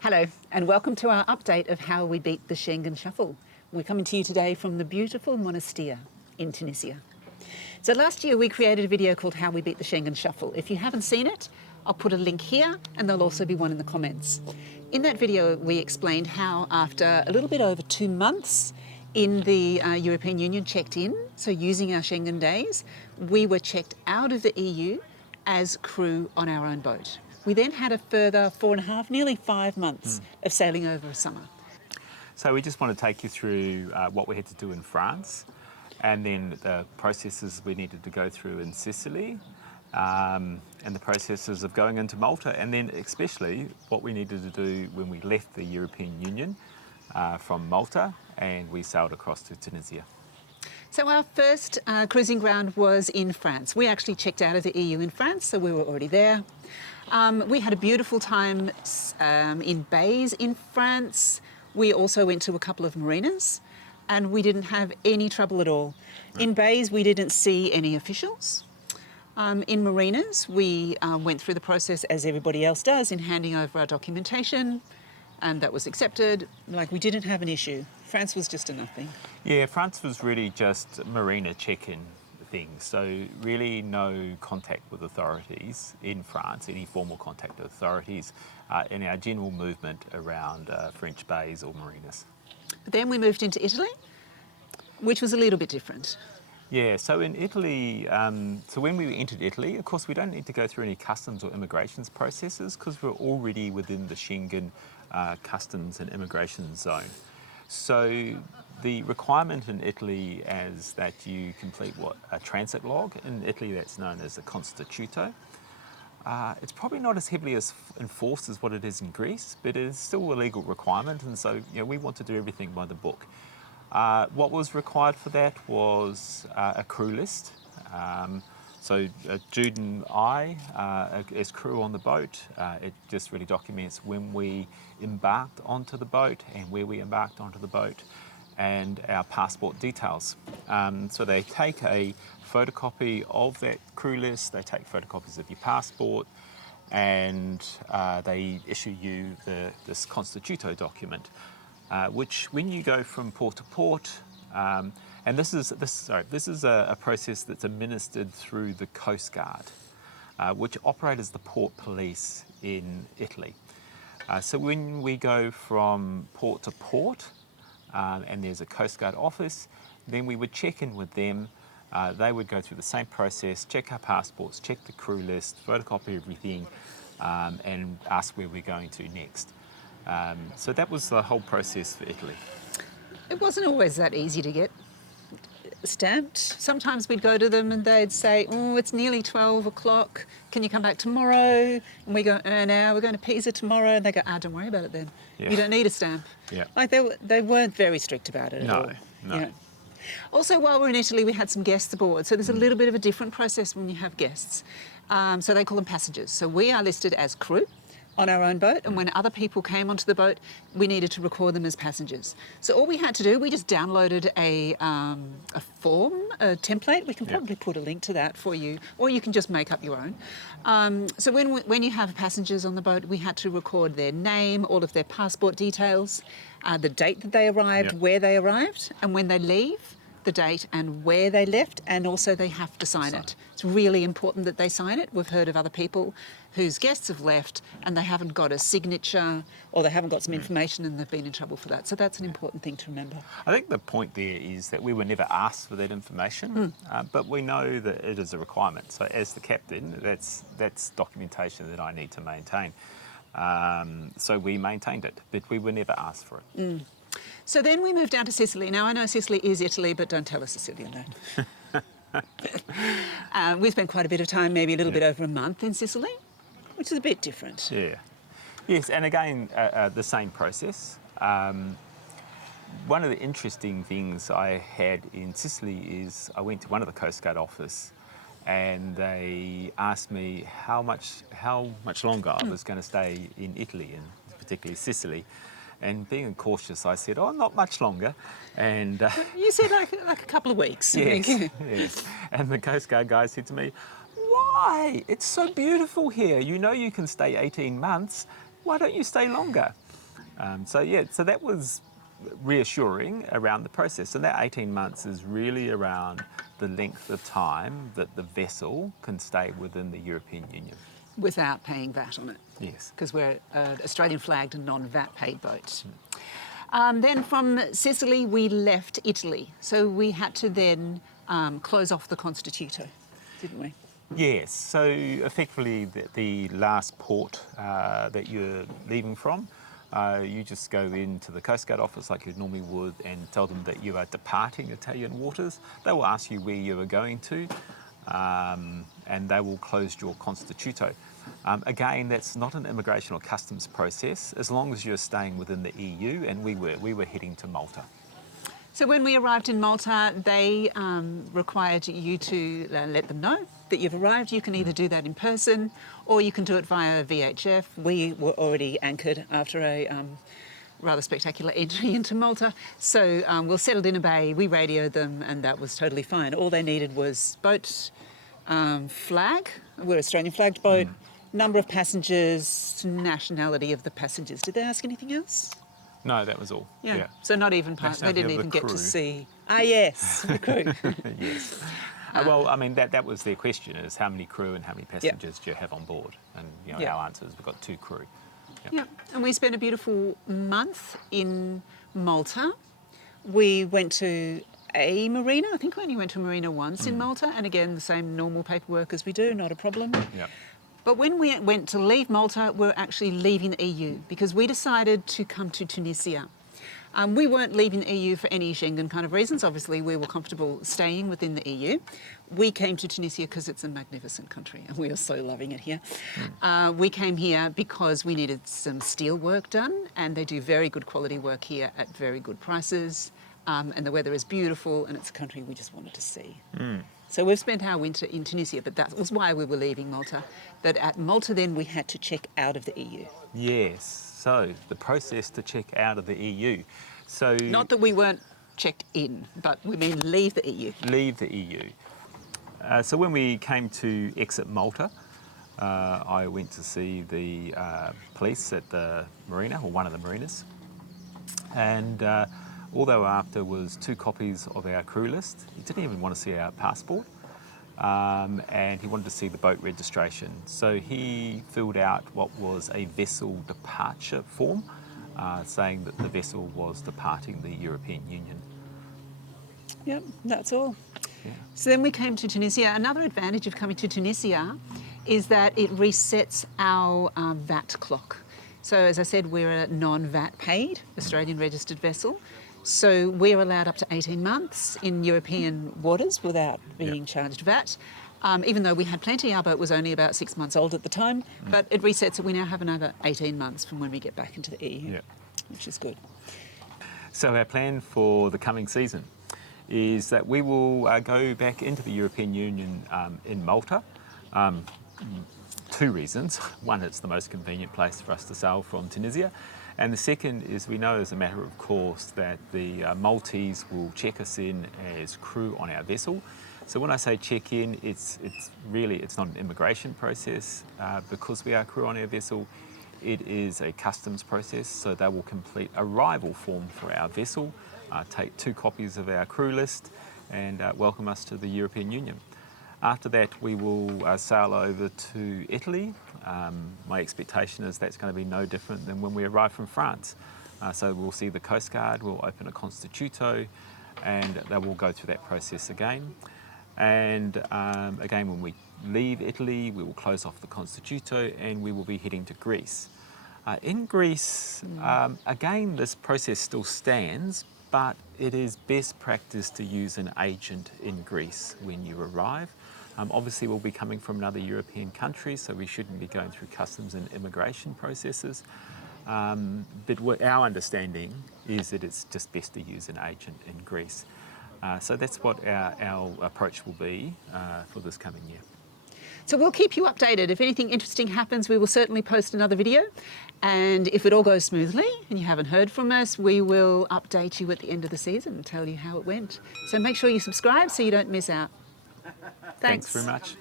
Hello, and welcome to our update of how we beat the Schengen shuffle. We're coming to you today from the beautiful Monastir in Tunisia. So last year we created a video called How We Beat the Schengen Shuffle. If you haven't seen it, I'll put a link here and there'll also be one in the comments. In that video we explained how after a little bit over 2 months in the European Union checked in, so using our Schengen days, we were checked out of the EU as crew on our own boat. We then had a further 4.5, nearly 5 months of sailing over a summer. So we just want to take you through what we had to do in France, and then the processes we needed to go through in Sicily, and the processes of going into Malta, and then especially what we needed to do when we left the European Union from Malta and we sailed across to Tunisia. So our first cruising ground was in France. We actually checked out of the EU in France, so we were already there. We had a beautiful time in bays in France. We also went to a couple of marinas and we didn't have any trouble at all. In bays, we didn't see any officials. In marinas, we went through the process as everybody else does in handing over our documentation, and that was accepted. Like, we didn't have an issue. France was just a nothing. Yeah, France was really just marina check-in things. So really no contact with authorities in France, any formal contact with authorities in our general movement around French bays or marinas. But then we moved into Italy, which was a little bit different. Yeah, so in Italy, so when we entered Italy, of course, we don't need to go through any customs or immigrations processes because we're already within the Schengen customs and immigration zone. So the requirement in Italy is that you complete a transit log. In Italy, that's known as a constituto. It's probably not as heavily enforced as what it is in Greece, but it is still a legal requirement, and so we want to do everything by the book. What was required for that was a crew list. So Jude and I, as crew on the boat, it just really documents when we embarked onto the boat and where we embarked onto the boat and our passport details. So they take a photocopy of that crew list, they take photocopies of your passport, and they issue you this constituto document, which when you go from port to port, and this is a process that's administered through the Coast Guard, which operate as the port police in Italy. So when we go from port to port, and there's a Coast Guard office, then we would check in with them. They would go through the same process, check our passports, check the crew list, photocopy everything, and ask where we're going to next. So that was the whole process for Italy. It wasn't always that easy to get stamped. Sometimes we'd go to them and they'd say, oh, it's nearly 12 o'clock, can you come back tomorrow? And we go, no, we're going to Pisa tomorrow. And they go, don't worry about it then. Yeah. You don't need a stamp. Yeah. Like they weren't very strict about it at all. No. Yeah. Also, while we're in Italy, we had some guests aboard. So there's a little bit of a different process when you have guests. So they call them passengers. So we are listed as crew on our own boat, and when other people came onto the boat, we needed to record them as passengers. So all we had to do, we just downloaded a form, a template. We can probably put a link to that for you, or you can just make up your own. So when you have passengers on the boat, we had to record their name, all of their passport details, the date that they arrived, where they arrived, and when they leave, the date and where they left, and also they have to sign it. It's really important that they sign it. We've heard of other people whose guests have left and they haven't got a signature or they haven't got some information and they've been in trouble for that. So that's an important thing to remember. I think the point there is that we were never asked for that information, but we know that it is a requirement. So as the captain, that's documentation that I need to maintain. So we maintained it, but we were never asked for it. So then we moved down to Sicily. Now, I know Sicily is Italy, but don't tell a Sicilian that. We spent quite a bit of time, maybe a little bit over a month in Sicily, which is a bit different. Yeah. Yes, and again, the same process. One of the interesting things I had in Sicily is I went to one of the Coast Guard office and they asked me how much longer I was going to stay in Italy, and particularly Sicily. And being cautious, I said, not much longer. And you said like a couple of weeks. Yes, yes. And the Coast Guard guy said to me, why? It's so beautiful here. You know you can stay 18 months. Why don't you stay longer? So that was reassuring around the process. And that 18 months is really around the length of time that the vessel can stay within the European Union. Without paying VAT on it. Yes. Because we're an Australian flagged and non-VAT paid boat. Then from Sicily, we left Italy. So we had to then close off the Constituto, didn't we? Yes, so effectively the last port that you're leaving from, you just go into the Coast Guard office like you normally would and tell them that you are departing Italian waters. They will ask you where you are going to, and they will close your Constituto. Again, that's not an immigration or customs process as long as you're staying within the EU, and we were heading to Malta. So when we arrived in Malta, they required you to let them know that you've arrived. You can either do that in person or you can do it via VHF. We were already anchored after a rather spectacular entry into Malta. So we'll settled in a bay, we radioed them, and that was totally fine. All they needed was boat flag. We're an Australian flagged boat, number of passengers, nationality of the passengers. Did they ask anything else? No, that was all. Yeah. So not even part. They didn't even get to crew. see. Ah, yes, the crew. Yes. Well, I mean, that was their question, is how many crew and how many passengers do you have on board? And our answer is we've got 2 crew. Yeah, and we spent a beautiful month in Malta. We went to a marina. I think we only went to a marina once in Malta, and again, the same normal paperwork as we do, not a problem. Yeah. But when we went to leave Malta, we're actually leaving the EU because we decided to come to Tunisia. We weren't leaving the EU for any Schengen kind of reasons. Obviously, we were comfortable staying within the EU. We came to Tunisia because it's a magnificent country and we are so loving it here. We came here because we needed some steel work done, and they do very good quality work here at very good prices. And the weather is beautiful, and it's a country we just wanted to see. So we've spent our winter in Tunisia, but that was why we were leaving Malta. But at Malta then we had to check out of the EU. Yes, so the process to check out of the EU. So Not that we weren't checked in, but we mean leave the EU. Leave the EU. So when we came to exit Malta, I went to see the police at the marina, or one of the marinas. And all they were after was 2 copies of our crew list. He didn't even want to see our passport, and he wanted to see the boat registration. So he filled out what was a vessel departure form, saying that the vessel was departing the European Union. Yep, that's all. Yeah. So then we came to Tunisia. Another advantage of coming to Tunisia is that it resets our VAT clock. So as I said, we're a non-VAT paid Australian registered vessel. So we're allowed up to 18 months in European waters without being charged VAT. Even though we had plenty, our boat was only about 6 months old at the time, but it resets it. We now have another 18 months from when we get back into the EU, which is good. So our plan for the coming season is that we will go back into the European Union in Malta. 2 reasons. One, it's the most convenient place for us to sail from Tunisia. And the second is we know as a matter of course that the Maltese will check us in as crew on our vessel. So when I say check in, it's not an immigration process because we are crew on our vessel. It is a customs process, so they will complete a arrival form for our vessel, take 2 copies of our crew list, and welcome us to the European Union. After that, we will sail over to Italy. My expectation is that's going to be no different than when we arrive from France. So we'll see the Coast Guard, we'll open a Constituto, and they will go through that process again. And again, when we leave Italy, we will close off the Constituto and we will be heading to Greece. In Greece, again, this process still stands, but it is best practice to use an agent in Greece when you arrive. Obviously, we'll be coming from another European country, so we shouldn't be going through customs and immigration processes. But what our understanding is that it's just best to use an agent in Greece. So that's what our approach will be for this coming year. So we'll keep you updated. If anything interesting happens, we will certainly post another video. And if it all goes smoothly and you haven't heard from us, we will update you at the end of the season and tell you how it went. So make sure you subscribe so you don't miss out. Thanks Thanks very much.